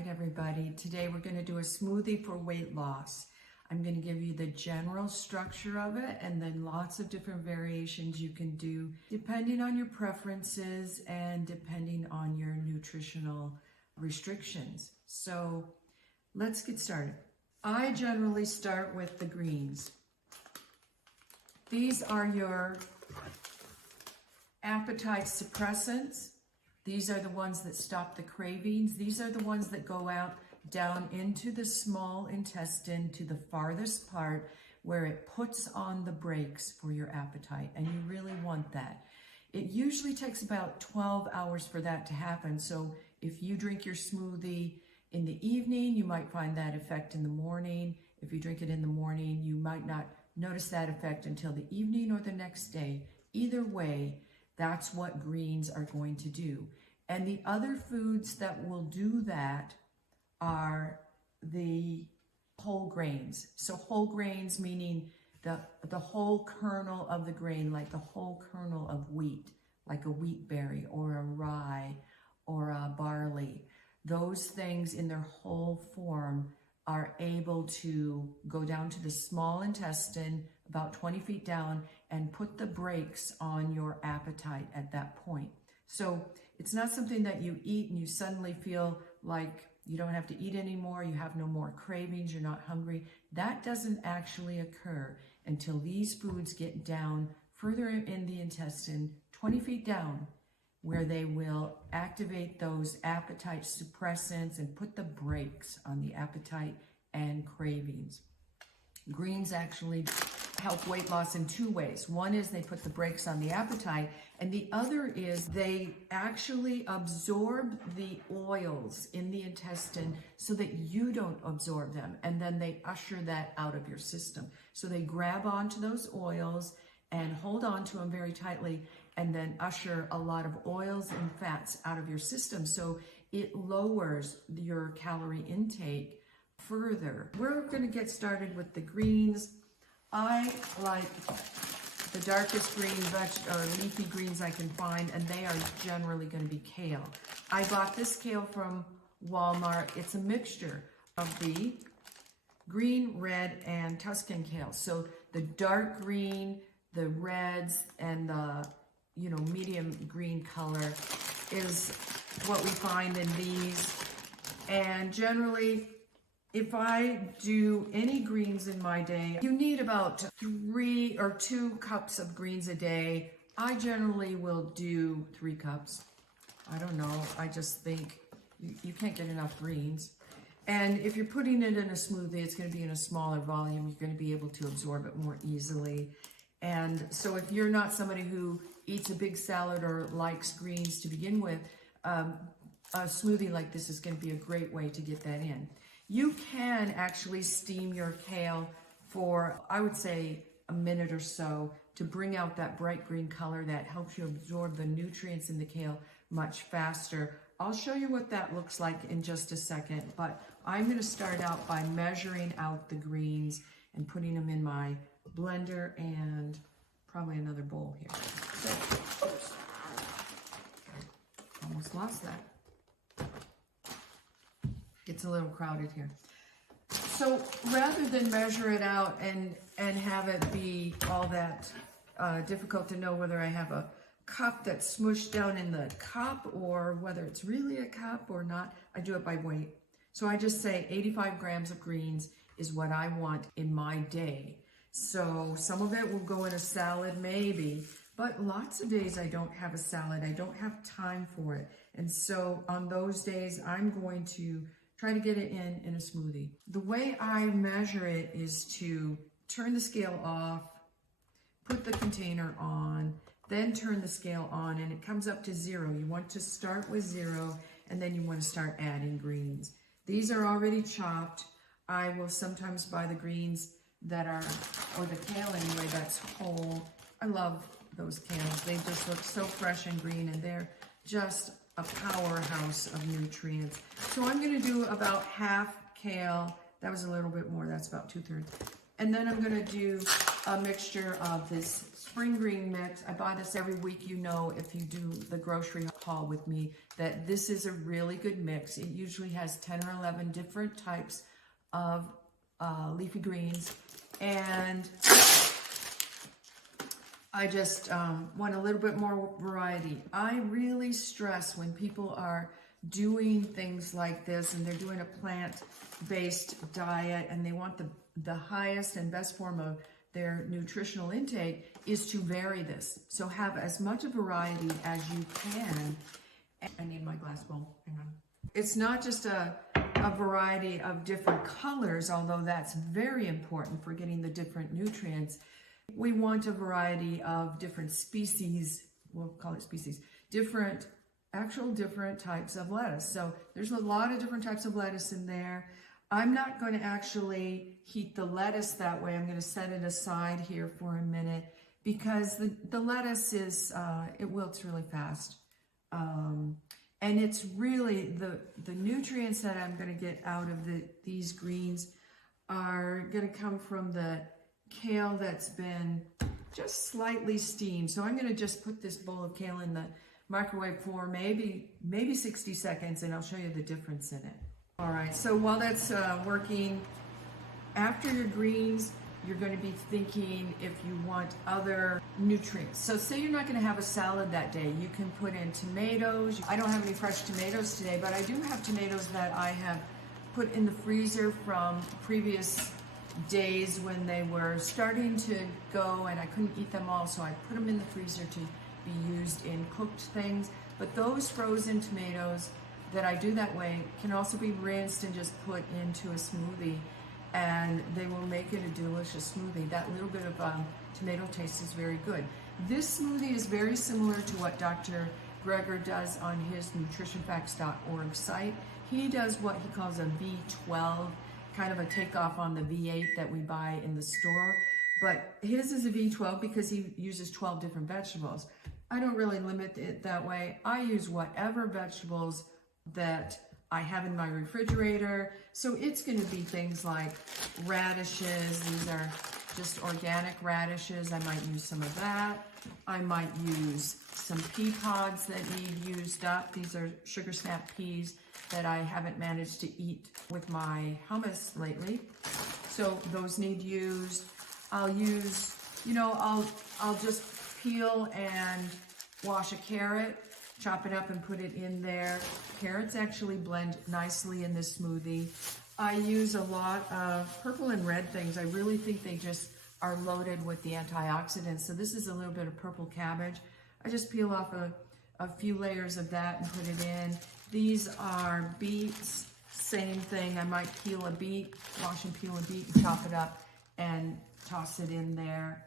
right, everybody. Today we're going to do a smoothie for weight loss. I'm going to give you the general structure of it and then lots of different variations you can do depending on your preferences and depending on your nutritional restrictions. So let's get started. I generally start with the greens. These are your appetite suppressants. These are the ones that stop the cravings. These are the ones that go out down into the small intestine to the farthest part where it puts on the brakes for your appetite, and you really want that. It usually takes about 12 hours for that to happen. So if you drink your smoothie in the evening, you might find that effect in the morning. If you drink it in the morning, you might not notice that effect until the evening or the next day. Either way, that's what greens are going to do. And the other foods that will do that are the whole grains. So whole grains meaning the whole kernel of the grain, like the whole kernel of wheat, like a wheat berry or a rye or a barley. Those things in their whole form are able to go down to the small intestine, about 20 feet down, and put the brakes on your appetite at that point. So it's not something that you eat and you suddenly feel like you don't have to eat anymore, you have no more cravings, you're not hungry. That doesn't actually occur until these foods get down further in the intestine, 20 feet down, where they will activate those appetite suppressants and put the brakes on the appetite and cravings. Greens actually help weight loss in two ways. One is they put the brakes on the appetite, and the other is they actually absorb the oils in the intestine so that you don't absorb them, and then they usher that out of your system. So they grab onto those oils and hold on to them very tightly and then usher a lot of oils and fats out of your system. So it lowers your calorie intake further. We're going to get started with the greens. I like the darkest green or leafy greens I can find, and they are generally going to be kale. I bought this kale from Walmart. It's a mixture of the green, red, and Tuscan kale. So the dark green, the reds, and the medium green color is what we find in these. And generally, if I do any greens in my day, you need about 3 or 2 cups of greens a day. I generally will do 3 cups. I don't know. I just think you can't get enough greens. And if you're putting it in a smoothie, it's going to be in a smaller volume. You're going to be able to absorb it more easily. And so if you're not somebody who eats a big salad or likes greens to begin with, a smoothie like this is going to be a great way to get that in. You can actually steam your kale for, I would say, a minute or so to bring out that bright green color that helps you absorb the nutrients in the kale much faster. I'll show you what that looks like in just a second, but I'm going to start out by measuring out the greens and putting them in my blender and probably another bowl here. So, oops, almost lost that. It's a little crowded here. So rather than measure it out and have it be all that difficult to know whether I have a cup that's smushed down in the cup or whether it's really a cup or not, I do it by weight. So I just say 85 grams of greens is what I want in my day. So some of it will go in a salad maybe, but lots of days I don't have a salad. I don't have time for it. And so on those days, I'm going to try to get it in a smoothie. The way I measure it is to turn the scale off, put the container on, then turn the scale on, and it comes up to 0. You want to start with 0, and then you want to start adding greens. These are already chopped. I will sometimes buy the greens that are, or the kale anyway, that's whole. I love those kales. They just look so fresh and green, and they're just a powerhouse of nutrients. So I'm going to do about half kale. That was a little bit more. That's about 2/3. And then I'm going to do a mixture of this spring green mix. I buy this every week, if you do the grocery call with me that this is a really good mix. It usually has 10 or 11 different types of leafy greens, and I just want a little bit more variety. I really stress when people are doing things like this and they're doing a plant-based diet and they want the highest and best form of their nutritional intake is to vary this. So have as much a variety as you can. I need my glass bowl, hang on. It's not just a variety of different colors, although that's very important for getting the different nutrients. We want a variety of different species, we'll call it species, different types of lettuce. So there's a lot of different types of lettuce in there. I'm not going to actually heat the lettuce that way. I'm going to set it aside here for a minute because the lettuce is, it wilts really fast. And it's really, the nutrients that I'm going to get out of these greens are going to come from the kale that's been just slightly steamed. So I'm going to just put this bowl of kale in the microwave for maybe 60 seconds, and I'll show you the difference in it. All right, so while that's working, after your greens, you're going to be thinking if you want other nutrients. So say you're not going to have a salad that day, you can put in tomatoes. I don't have any fresh tomatoes today, but I do have tomatoes that I have put in the freezer from previous days when they were starting to go and I couldn't eat them all, so I put them in the freezer to be used in cooked things. But those frozen tomatoes that I do that way can also be rinsed and just put into a smoothie, and they will make it a delicious smoothie. That little bit of tomato taste is very good. This smoothie is very similar to what Dr. Greger does on his nutritionfacts.org site. He does what he calls a V12, kind of a takeoff on the V8 that we buy in the store. But his is a V12 because he uses 12 different vegetables. I don't really limit it that way. I use whatever vegetables that I have in my refrigerator. So it's going to be things like radishes. These are just organic radishes. I might use some of that. I might use some pea pods that need used up. These are sugar snap peas that I haven't managed to eat with my hummus lately. So those need used. I'll use, I'll just peel and wash a carrot, chop it up and put it in there. Carrots actually blend nicely in this smoothie. I use a lot of purple and red things. I really think they just are loaded with the antioxidants. So this is a little bit of purple cabbage. I just peel off a few layers of that and put it in. These are beets, same thing. I might peel a beet, wash and peel a beet and chop it up and toss it in there.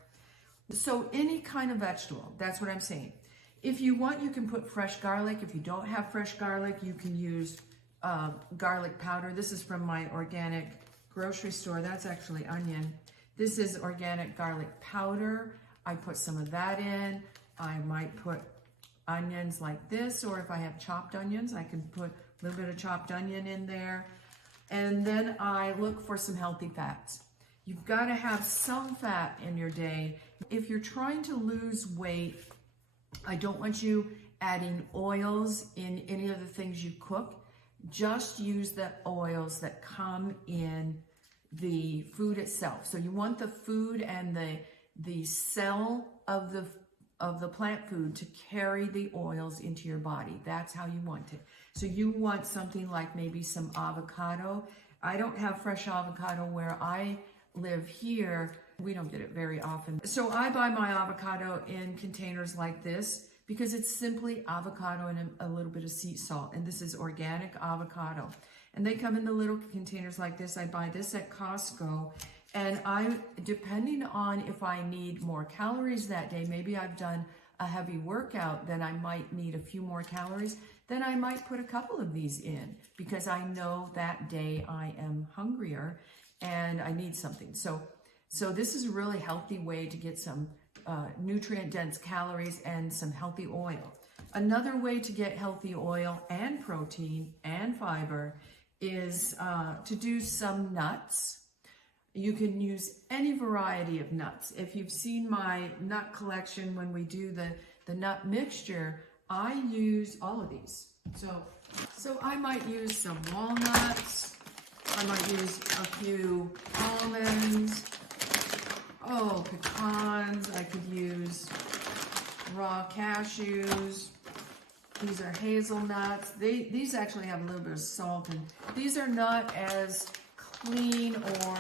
So any kind of vegetable, that's what I'm saying. If you want, you can put fresh garlic. If you don't have fresh garlic, you can use garlic powder. This is from my organic grocery store. That's actually onion. This is organic garlic powder. I put some of that in. I might put onions like this, or if I have chopped onions, I can put a little bit of chopped onion in there. And then I look for some healthy fats. You've got to have some fat in your day. If you're trying to lose weight, I don't want you adding oils in any of the things you cook. Just use the oils that come in the food itself. So you want the food and the cell of the plant food to carry the oils into your body. That's how you want it. So you want something like maybe some avocado. I don't have fresh avocado where I live here. We don't get it very often. So I buy my avocado in containers like this because it's simply avocado and a little bit of sea salt. And this is organic avocado. And they come in the little containers like this. I buy this at Costco. And depending on if I need more calories that day, maybe I've done a heavy workout, then I might need a few more calories. Then I might put a couple of these in because I know that day I am hungrier and I need something. So this is a really healthy way to get some nutrient-dense calories and some healthy oil. Another way to get healthy oil and protein and fiber is to do some nuts. You can use any variety of nuts. If you've seen my nut collection when we do the nut mixture, I use all of these. So I might use some walnuts. I might use a few almonds. Oh, pecans. I could use raw cashews. These are hazelnuts. These actually have a little bit of salt, and these are not as clean, or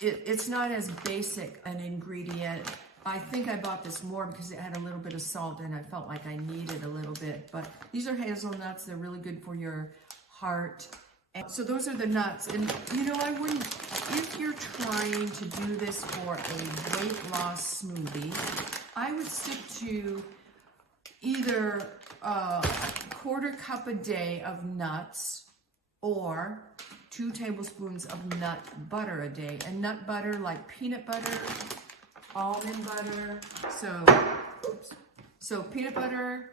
it's not as basic an ingredient. I think I bought this more because it had a little bit of salt and I felt like I needed a little bit. But these are hazelnuts. They're really good for your heart. And so those are the nuts. And you know, I wouldn't, if you're trying to do this for a weight loss smoothie, I would stick to either a quarter cup a day of nuts or 2 tablespoons of nut butter a day. And nut butter like peanut butter, almond butter. So peanut butter,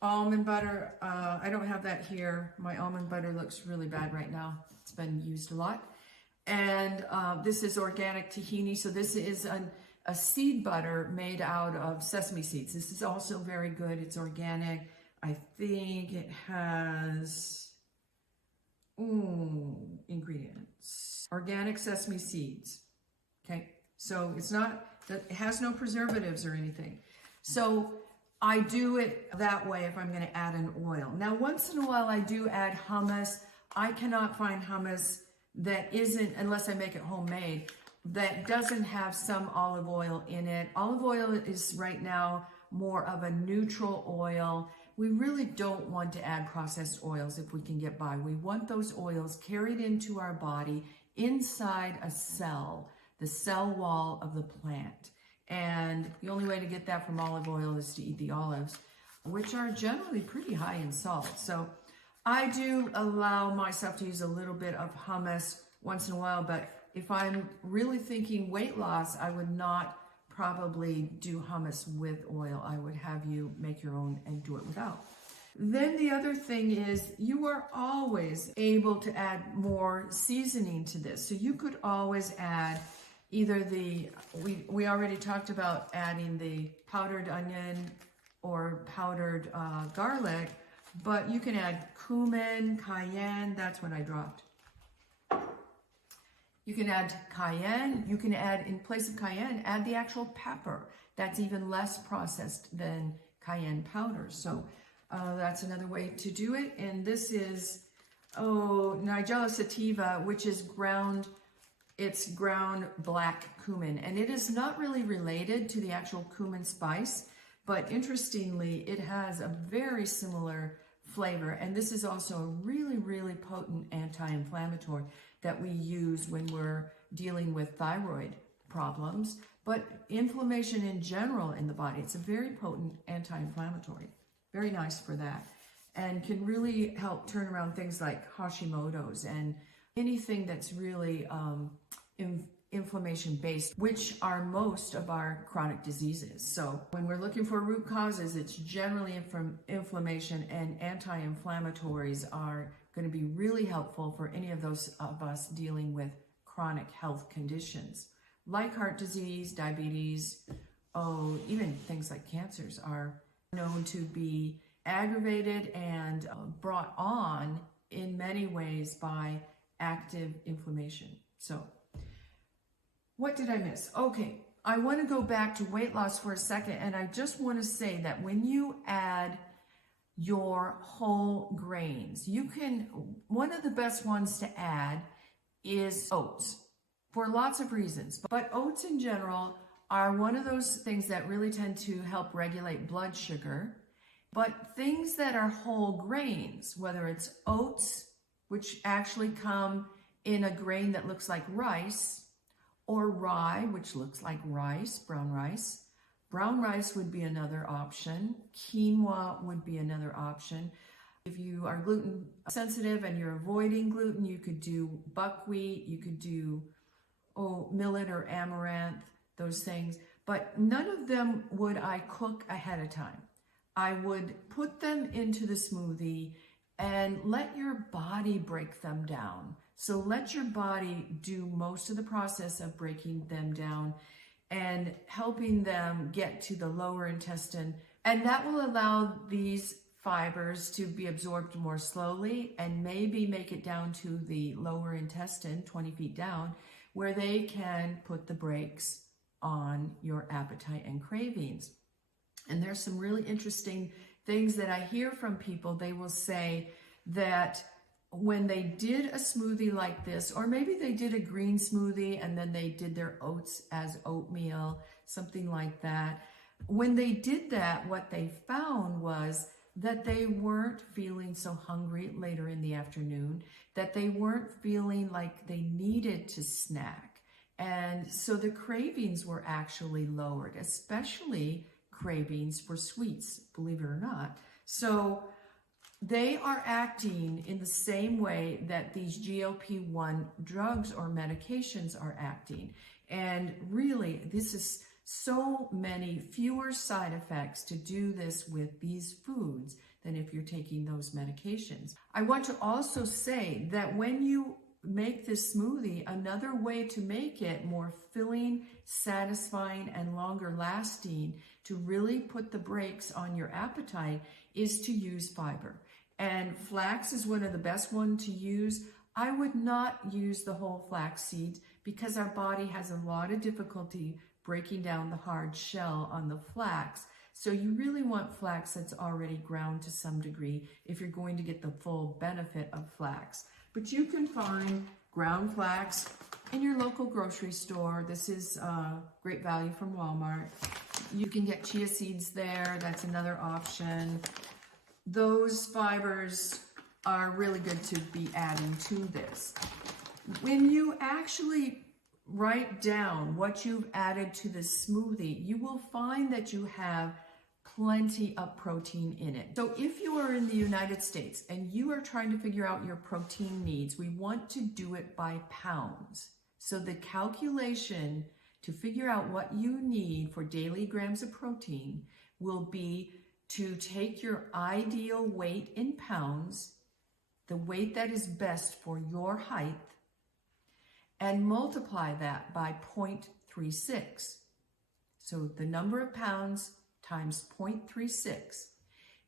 almond butter. I don't have that here. My almond butter looks really bad right now. It's been used a lot. And this is organic tahini. So this is a seed butter made out of sesame seeds. This is also very good. It's organic. I think it has ingredients. Organic sesame seeds. Okay, so it has no preservatives or anything. So I do it that way if I'm going to add an oil. Now, once in a while I do add hummus. I cannot find hummus that isn't, unless I make it homemade, that doesn't have some olive oil in it. Olive oil is right now more of a neutral oil. We really don't want to add processed oils if we can get by. We want those oils carried into our body inside a cell, the cell wall of the plant. And the only way to get that from olive oil is to eat the olives, which are generally pretty high in salt. So I do allow myself to use a little bit of hummus once in a while, but if I'm really thinking weight loss, I would not probably do hummus with oil. I would have you make your own and do it without. Then the other thing is you are always able to add more seasoning to this. So you could always add either we already talked about adding the powdered onion or powdered garlic, but you can add cumin, cayenne. That's what I dropped. You can add cayenne. You can add, in place of cayenne, add the actual pepper. That's even less processed than cayenne powder. So that's another way to do it. And this is, Nigella sativa, which is ground, it's ground black cumin. And it is not really related to the actual cumin spice, but interestingly, it has a very similar flavor. And this is also a really, really potent anti-inflammatory that we use when we're dealing with thyroid problems, but inflammation in general in the body. It's a very potent anti-inflammatory, very nice for that, and can really help turn around things like Hashimoto's and anything that's really inflammation based, which are most of our chronic diseases. So when we're looking for root causes, it's generally from inflammation, and anti-inflammatories are going to be really helpful for any of those of us dealing with chronic health conditions like heart disease, diabetes, even things like cancers are known to be aggravated and brought on in many ways by active inflammation. So what did I miss? Okay, I want to go back to weight loss for a second, and I just want to say that when you add your whole grains, one of the best ones to add is oats for lots of reasons. But oats in general are one of those things that really tend to help regulate blood sugar. But things that are whole grains, whether it's oats, which actually come in a grain that looks like rice, or rye, which looks like rice, brown rice. Brown rice would be another option. Quinoa would be another option. If you are gluten sensitive and you're avoiding gluten, you could do buckwheat, you could do millet or amaranth, those things. But none of them would I cook ahead of time. I would put them into the smoothie and let your body break them down. So let your body do most of the process of breaking them down. and helping them get to the lower intestine. And that will allow these fibers to be absorbed more slowly and maybe make it down to the lower intestine, 20 feet down, where they can put the brakes on your appetite and cravings. And there's some really interesting things that I hear from people. They will say that when they did a smoothie like this, or maybe they did a green smoothie and then they did their oats as oatmeal, something like that. When they did that, what they found was that they weren't feeling so hungry later in the afternoon, that they weren't feeling like they needed to snack. And so the cravings were actually lowered, especially cravings for sweets, believe it or not. So they are acting in the same way that these GLP-1 drugs or medications are acting. And really, this is so many fewer side effects to do this with these foods than if you're taking those medications. I want to also say that when you make this smoothie, another way to make it more filling, satisfying, and longer lasting to really put the brakes on your appetite is to use fiber. And flax is one of the best ones to use. I would not use the whole flax seeds because our body has a lot of difficulty breaking down the hard shell on the flax. So you really want flax that's already ground to some degree if you're going to get the full benefit of flax. But you can find ground flax in your local grocery store. This is great value from Walmart. You can get chia seeds there. That's another option. Those fibers are really good to be adding to this. When you actually write down what you've added to the smoothie, you will find that you have plenty of protein in it. So if you are in the United States and you are trying to figure out your protein needs, we want to do it by pounds. So the calculation to figure out what you need for daily grams of protein will be to take your ideal weight in pounds, the weight that is best for your height, and multiply that by 0.36. So the number of pounds times 0.36.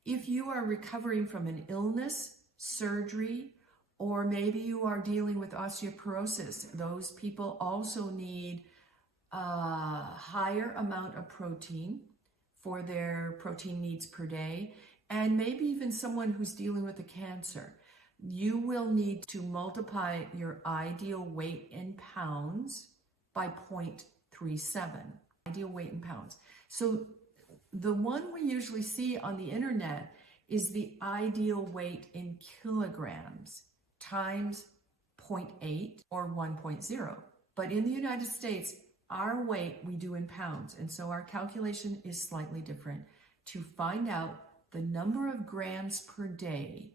If you are recovering from an illness, surgery, or maybe you are dealing with osteoporosis, those people also need a higher amount of protein for their protein needs per day, and maybe even someone who's dealing with a cancer. You will need to multiply your ideal weight in pounds by 0.37, ideal weight in pounds. So the one we usually see on the internet is the ideal weight in kilograms times 0.8 or 1.0. But in the United States, our weight we do in pounds. And so our calculation is slightly different to find out the number of grams per day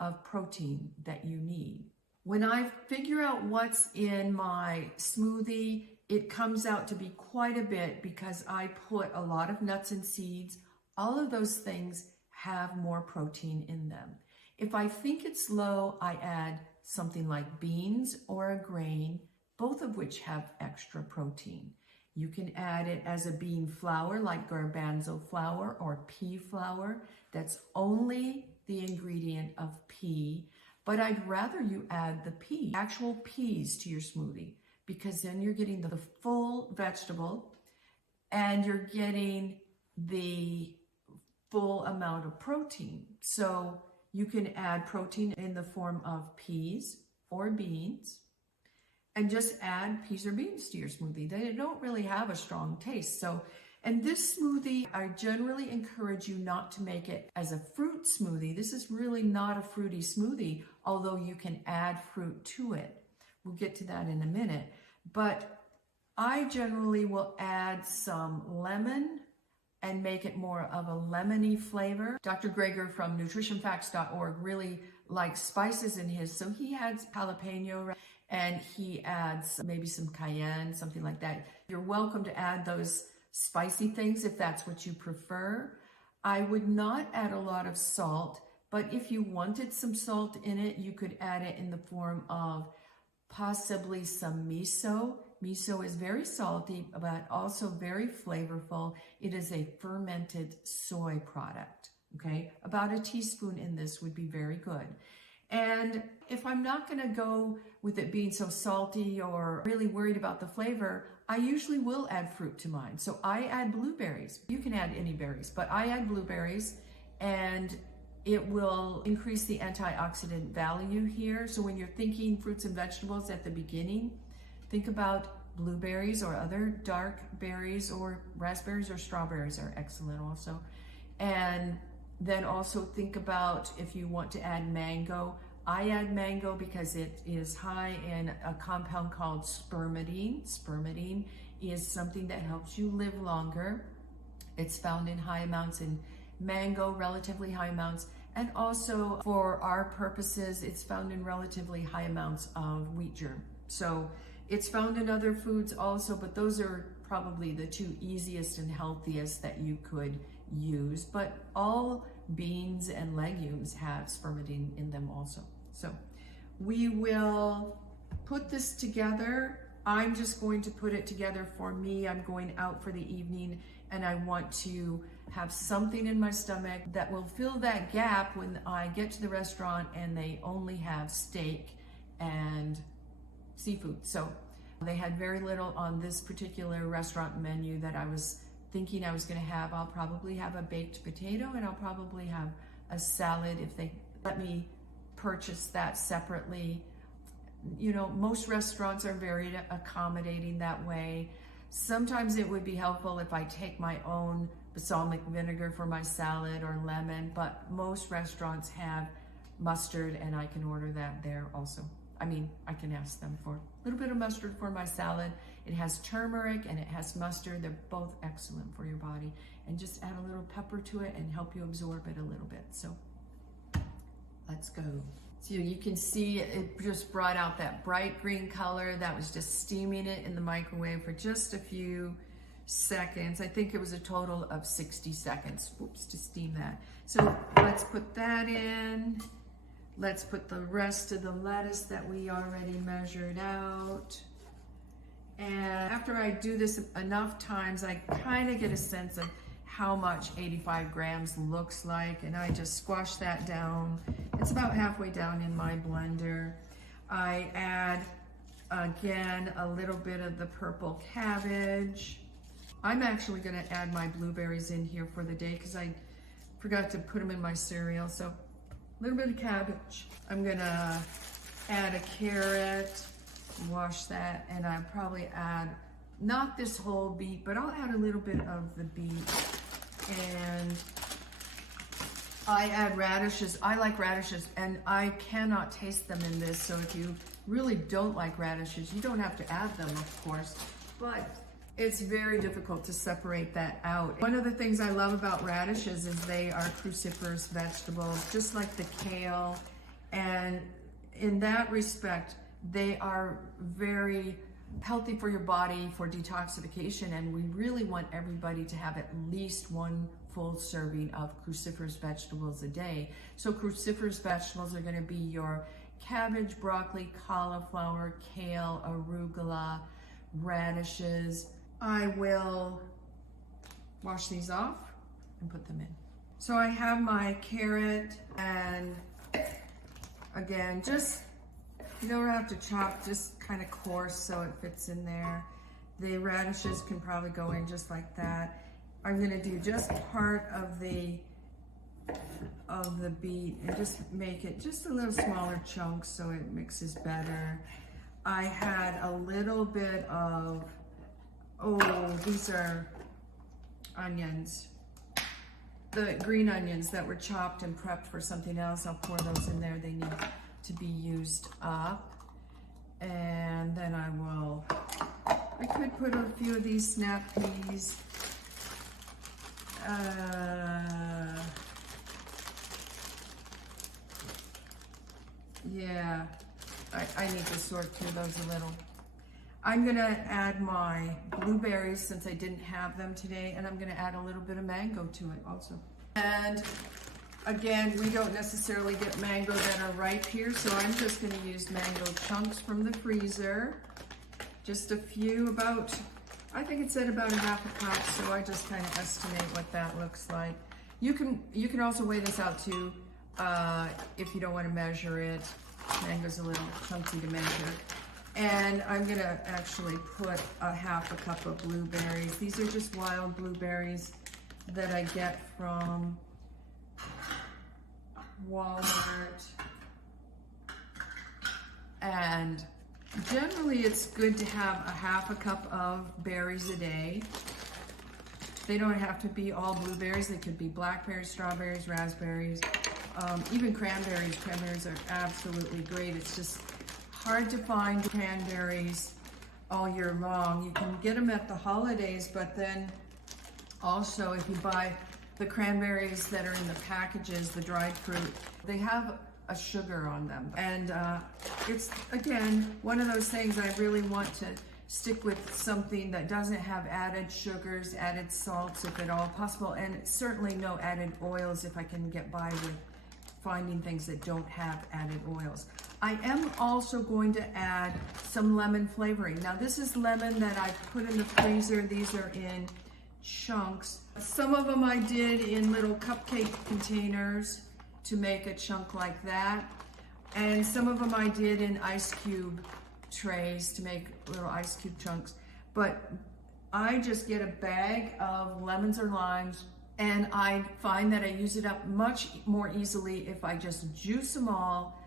of protein that you need. When I figure out what's in my smoothie, it comes out to be quite a bit because I put a lot of nuts and seeds. All of those things have more protein in them. If I think it's low, I add something like beans or a grain, both of which have extra protein. You can add it as a bean flour like garbanzo flour or pea flour. That's only the ingredient of pea, but I'd rather you add the pea, actual peas to your smoothie, because then you're getting the full vegetable and you're getting the full amount of protein. So you can add protein in the form of peas or beans and just add peas or beans to your smoothie. They don't really have a strong taste. So, and this smoothie, I generally encourage you not to make it as a fruit smoothie. This is really not a fruity smoothie, although you can add fruit to it. We'll get to that in a minute. But I generally will add some lemon and make it more of a lemony flavor. Dr. Greger from nutritionfacts.org really likes spices in his, so he adds jalapeno and he adds maybe some cayenne, something like that. You're welcome to add those spicy things if that's what you prefer. I would not add a lot of salt, but if you wanted some salt in it, you could add it in the form of possibly some miso. Miso is very salty, but also very flavorful. It is a fermented soy product, okay? About a teaspoon in this would be very good. And if I'm not gonna go with it being so salty or really worried about the flavor, I usually will add fruit to mine. So I add blueberries. You can add any berries, but I add blueberries, and it will increase the antioxidant value here. So when you're thinking fruits and vegetables at the beginning, think about blueberries or other dark berries, or raspberries or strawberries are excellent also. And then also think about if you want to add mango. I add mango because it is high in a compound called spermidine. Spermidine is something that helps you live longer. It's found in high amounts in mango, relatively high amounts. And also for our purposes, it's found in relatively high amounts of wheat germ. So it's found in other foods also, but those are probably the two easiest and healthiest that you could use. But all beans and legumes have spermidine in them also. So we will put this together. I'm just going to put it together for me. I'm going out for the evening, and I want to have something in my stomach that will fill that gap when I get to the restaurant and they only have steak and seafood. So they had very little on this particular restaurant menu that I was thinking I was going to have. I'll probably have a baked potato, and I'll probably have a salad if they let me purchase that separately. You know, most restaurants are very accommodating that way. Sometimes it would be helpful if I take my own balsamic vinegar for my salad or lemon, but most restaurants have mustard, and I can order that there also. I mean, I can ask them for a little bit of mustard for my salad. It has turmeric and it has mustard. They're both excellent for your body. And just add a little pepper to it and help you absorb it a little bit. So let's go. So you can see it just brought out that bright green color. That was just steaming it in the microwave for just a few seconds. I think it was a total of 60 seconds, whoops, to steam that. So let's put that in. Let's put the rest of the lettuce that we already measured out. And after I do this enough times, I kind of get a sense of how much 85 grams looks like, and I just squash that down. It's about halfway down in my blender. I add, again, a little bit of the purple cabbage. I'm actually gonna add my blueberries in here for the day because I forgot to put them in my cereal. So a little bit of cabbage. I'm gonna add a carrot, wash that, and I'll probably add, not this whole beet, but I'll add a little bit of the beet. And I add radishes. I like radishes, and I cannot taste them in this, so if you really don't like radishes, you don't have to add them, of course, but it's very difficult to separate that out. One of the things I love about radishes is they are cruciferous vegetables, just like the kale. And in that respect, they are very healthy for your body for detoxification. And we really want everybody to have at least one full serving of cruciferous vegetables a day. So cruciferous vegetables are gonna be your cabbage, broccoli, cauliflower, kale, arugula, radishes. I will wash these off and put them in. So I have my carrot, and again, just, you don't have to chop, just kind of coarse so it fits in there. The radishes can probably go in just like that. I'm gonna do just part of the beet and just make it just a little smaller chunks so it mixes better. I had a little bit of, these are onions. The green onions that were chopped and prepped for something else. I'll pour those in there. They need to be used up. And then I could put a few of these snap peas. Yeah, I need to sort through those a little. I'm gonna add my blueberries since I didn't have them today, and I'm gonna add a little bit of mango to it also. And again, we don't necessarily get mango that are ripe here, so I'm just gonna use mango chunks from the freezer. just a few, I think it said about a half a cup, so I just kind of estimate what that looks like. You can also weigh this out too, if you don't want to measure it. Mango's a little chunky to measure. And I'm gonna actually put a half a cup of blueberries. These are just wild blueberries that I get from Walmart. And generally it's good to have a half a cup of berries a day. They don't have to be all blueberries. They could be blackberries, strawberries, raspberries, even cranberries. Cranberries are absolutely great. It's just hard to find cranberries all year long. You can get them at the holidays, but then also if you buy the cranberries that are in the packages, the dried fruit, they have a sugar on them. And it's, again, one of those things I really want to stick with something that doesn't have added sugars, added salts, if at all possible, and certainly no added oils if I can get by with finding things that don't have added oils. I am also going to add some lemon flavoring. Now this is lemon that I put in the freezer. These are in chunks. Some of them I did in little cupcake containers to make a chunk like that. And some of them I did in ice cube trays to make little ice cube chunks. But I just get a bag of lemons or limes, and I find that I use it up much more easily if I just juice them all,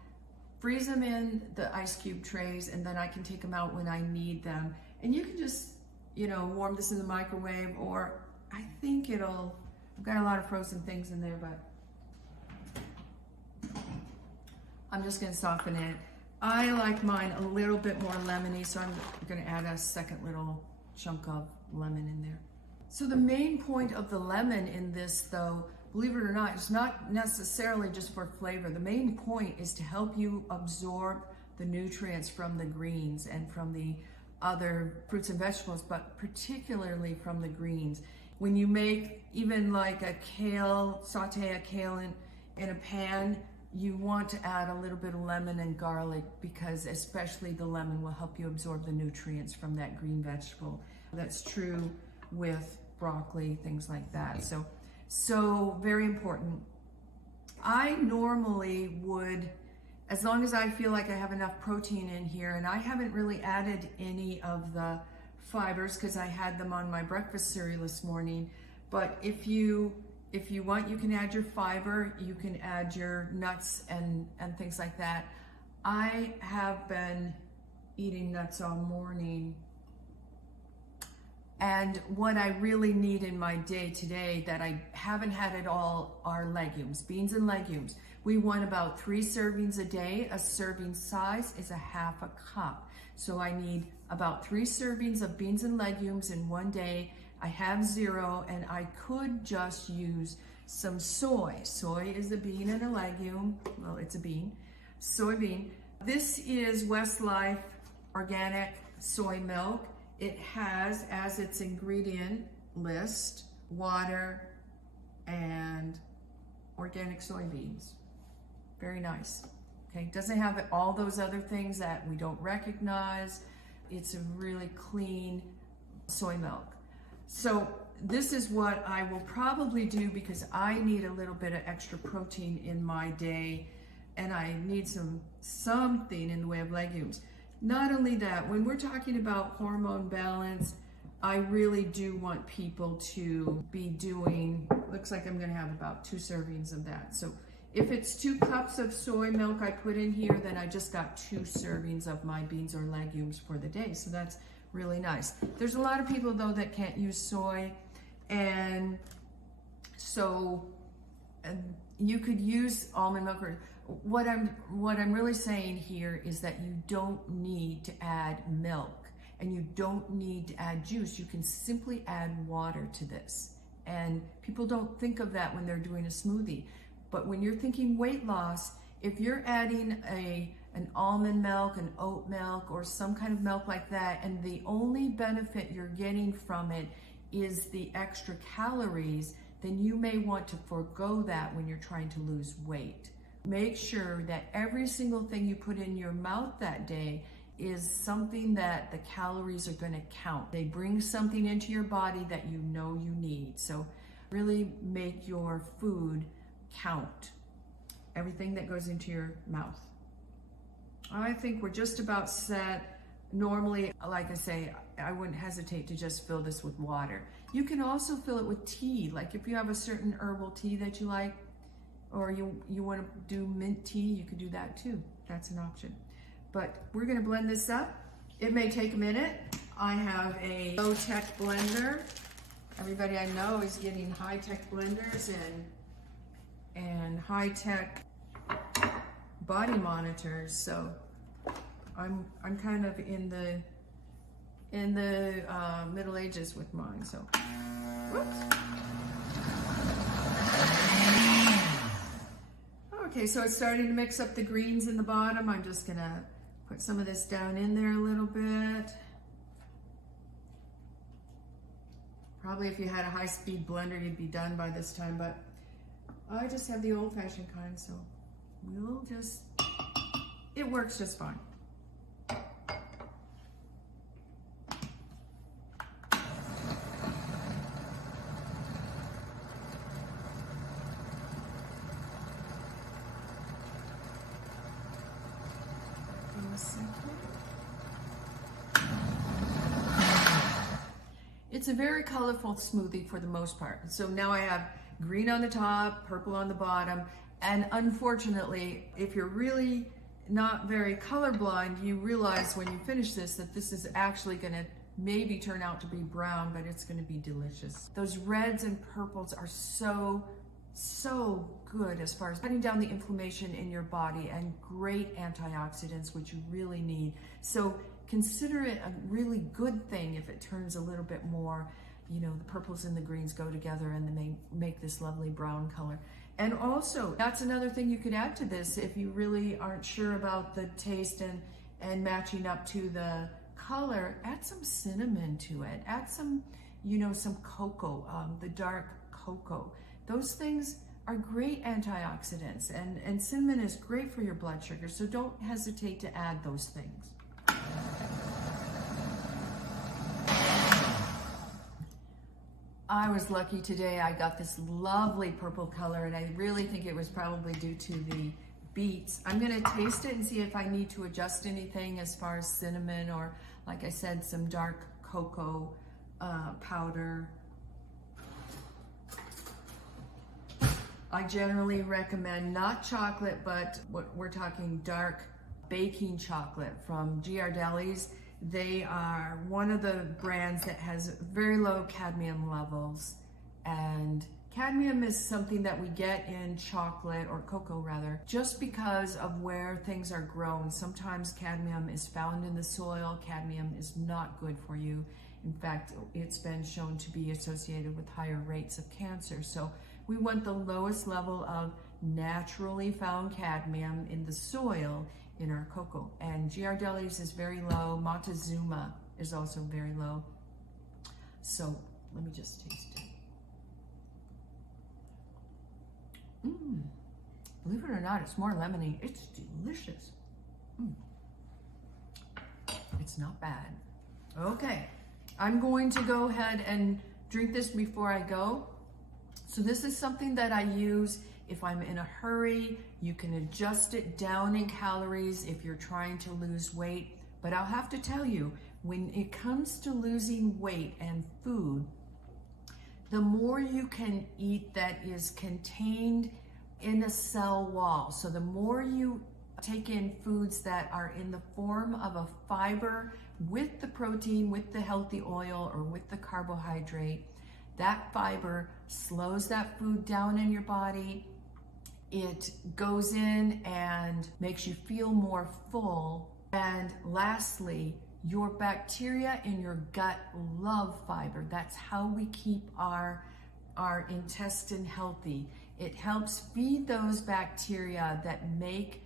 freeze them in the ice cube trays, and then I can take them out when I need them. And you can just, you know, warm this in the microwave, or I think I've got a lot of frozen things in there, but I'm just gonna soften it. I like mine a little bit more lemony, so I'm gonna add a second little chunk of lemon in there. So the main point of the lemon in this, though, believe it or not, is not necessarily just for flavor. The main point is to help you absorb the nutrients from the greens and from the other fruits and vegetables, but particularly from the greens. When you make even like a kale, saute a kale in a pan, you want to add a little bit of lemon and garlic, because especially the lemon will help you absorb the nutrients from that green vegetable. That's true with broccoli, things like that. So very important. I normally would, as long as I feel like I have enough protein in here, and I haven't really added any of the fibers because I had them on my breakfast cereal this morning, but if you want, you can add your fiber, you can add your nuts and things like that. I have been eating nuts all morning, and what I really need in my day today that I haven't had at all are legumes, beans and legumes. We want about 3 servings a day. A serving size is a half a cup. So I need about 3 servings of beans and legumes in one day. I have 0, and I could just use some soy. Soy is a bean and a legume. Well, it's a bean. Soybean. This is Westlife organic soy milk. It has as its ingredient list water and organic soybeans. Very nice. Okay, doesn't have all those other things that we don't recognize. It's a really clean soy milk. So this is what I will probably do because I need a little bit of extra protein in my day, and I need something in the way of legumes. Not only that, when we're talking about hormone balance, I really do want people to be doing, looks like I'm gonna have about 2 servings of that. So if it's 2 cups of soy milk I put in here, then I just got 2 servings of my beans or legumes for the day. So that's really nice. There's a lot of people though that can't use soy, and so you could use almond milk. Or what I'm really saying here is that you don't need to add milk, and you don't need to add juice. You can simply add water to this, and people don't think of that when they're doing a smoothie. But when you're thinking weight loss, if you're adding an almond milk, an oat milk, or some kind of milk like that, and the only benefit you're getting from it is the extra calories, then you may want to forego that when you're trying to lose weight. Make sure that every single thing you put in your mouth that day is something that the calories are going to count. They bring something into your body that you know you need. So really make your food count. Everything that goes into your mouth. I think we're just about set. Normally, like I say, I wouldn't hesitate to just fill this with water. You can also fill it with tea. Like if you have a certain herbal tea that you like, or you want to do mint tea, you could do that too. That's an option. But we're gonna blend this up. It may take a minute. I have a low-tech blender. Everybody I know is getting high-tech blenders and high-tech body monitors. So I'm kind of in the Middle Ages with mine. So, whoops. Okay, so it's starting to mix up the greens in the bottom. I'm just gonna put some of this down in there a little bit. Probably if you had a high-speed blender, you'd be done by this time, but I just have the old-fashioned kind, so we'll just, it works just fine. It's a very colorful smoothie for the most part. So now I have green on the top, purple on the bottom, and unfortunately, if you're really not very colorblind, you realize when you finish this that this is actually gonna maybe turn out to be brown, but it's gonna be delicious. Those reds and purples are so good as far as cutting down the inflammation in your body and great antioxidants, which you really need. So consider it a really good thing if it turns a little bit more, you know, the purples and the greens go together and they make this lovely brown color. And also, that's another thing you could add to this if you really aren't sure about the taste and matching up to the color, add some cinnamon to it. Add some, you know, some cocoa, the dark cocoa. Those things are great antioxidants, and cinnamon is great for your blood sugar, so don't hesitate to add those things. I was lucky today. I got this lovely purple color, and I really think it was probably due to the beets. I'm gonna taste it and see if I need to adjust anything as far as cinnamon or, like I said, some dark cocoa powder. I generally recommend not chocolate, but what we're talking dark baking chocolate from Ghirardelli's. They are one of the brands that has very low cadmium levels, and cadmium is something that we get in chocolate, or cocoa rather, just because of where things are grown. Sometimes cadmium is found in the soil. Cadmium is not good for you. In fact, it's been shown to be associated with higher rates of cancer. So we want the lowest level of naturally found cadmium in the soil in our cocoa. And Ghirardelli's is very low. Montezuma is also very low. So let me just taste it. Believe it or not, it's more lemony. It's delicious. It's not bad. Okay, I'm going to go ahead and drink this before I go. So this is something that I use if I'm in a hurry. You can adjust it down in calories if you're trying to lose weight. But I'll have to tell you, when it comes to losing weight and food, the more you can eat that is contained in a cell wall. So the more you take in foods that are in the form of a fiber with the protein, with the healthy oil, or with the carbohydrate, that fiber slows that food down in your body. It goes in and makes you feel more full. And lastly, your bacteria in your gut love fiber. That's how we keep our intestine healthy. It helps feed those bacteria that make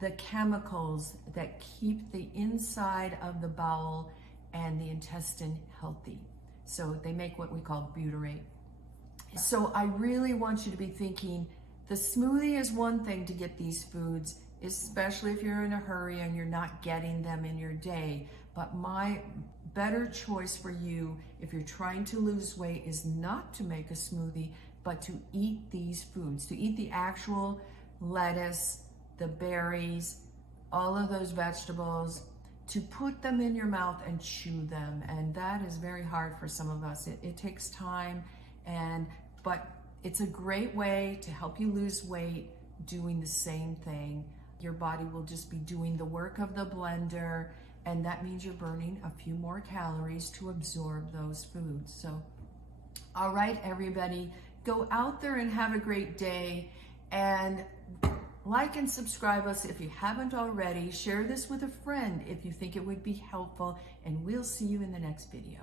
the chemicals that keep the inside of the bowel and the intestine healthy. So they make what we call butyrate. So I really want you to be thinking, the smoothie is one thing to get these foods. especially if you're in a hurry and you're not getting them in your day. But my better choice for you, if you're trying to lose weight, is not to make a smoothie, but to eat these foods, to eat the actual lettuce, the berries, all of those vegetables, to put them in your mouth and chew them. And that is very hard for some of us. It takes time, but it's a great way to help you lose weight doing the same thing. Your body will just be doing the work of the blender, and that means you're burning a few more calories to absorb those foods. So, all right, everybody, go out there and have a great day, and like and subscribe us if you haven't already. Share this with a friend if you think it would be helpful, and we'll see you in the next video.